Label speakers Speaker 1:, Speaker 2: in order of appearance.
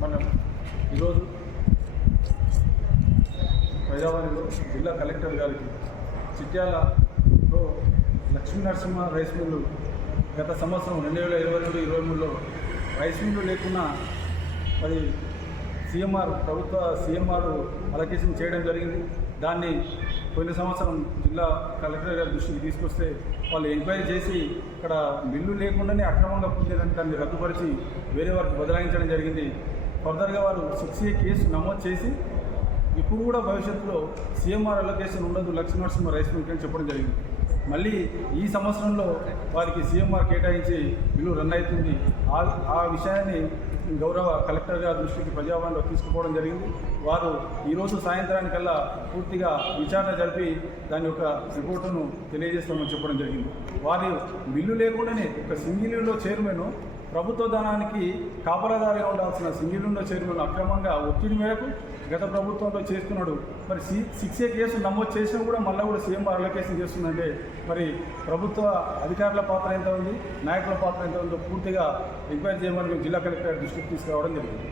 Speaker 1: మనం ఈరోజు జిల్లా కలెక్టర్ గారికి చిట్యాలలో లక్ష్మీ నరసింహ రైస్ మిల్లు గత సంవత్సరం రెండు వేల ఇరవై రెండు ఇరవై మూడులో రైస్ మిల్లు లేకున్నా అది సీఎంఆర్ ప్రభుత్వ సీఎంఆర్ అలొకేషన్ చేయడం జరిగింది. దాన్ని పోయిన సంవత్సరం జిల్లా కలెక్టర్ గారి దృష్టికి తీసుకొస్తే వాళ్ళు ఎంక్వైరీ చేసి ఇక్కడ మిల్లు లేకుండానే అక్రమంగా పొందేదని దాన్ని రద్దుపరిచి వేరే వారికి బదలాయించడం జరిగింది. ఫర్దర్గా వారు సిక్స్ ఏ కేసు నమోదు చేసి ఇప్పుడు కూడా భవిష్యత్తులో సీఎంఆర్ అలొకేషన్ ఉండదు లక్ష్మీ నరసింహ రైస్ మిల్క్ అని చెప్పడం జరిగింది. మళ్ళీ ఈ సంవత్సరంలో వారికి సీఎంఆర్ కేటాయించి బిల్లు రన్ అవుతుంది. ఆ ఆ విషయాన్ని గౌరవ కలెక్టర్ గారి దృష్టికి ప్రజావాణిలో తీసుకుపోవడం జరిగింది. వారు ఈరోజు సాయంత్రానికల్లా పూర్తిగా విచారణ జరిపి దాని యొక్క రిపోర్టును తెలియజేస్తామని చెప్పడం జరిగింది. వారి బిల్లు లేకుండానే ఒక సింగిల్లో చైర్మన్ ప్రభుత్వ ధనానికి కాపలాదారిగా ఉండాల్సిన సింగిల్ విండో చైర్మన్ అక్రమంగా ఒత్తిడి మేరకు గత ప్రభుత్వంలో చేస్తున్నాడు. మరి సి సిక్స్ ఏ కేసు నమోదు చేసినా కూడా మళ్ళీ కూడా సీఎం అలొకేషన్ చేస్తుందంటే మరి ప్రభుత్వ అధికారుల పాత్ర ఎంత ఉంది? నాయకుల పాత్ర ఎంత ఉందో పూర్తిగా ఎంక్వైరీ చేయమని జిల్లా కలెక్టర్ దృష్టికి తీసుకురావడం జరిగింది.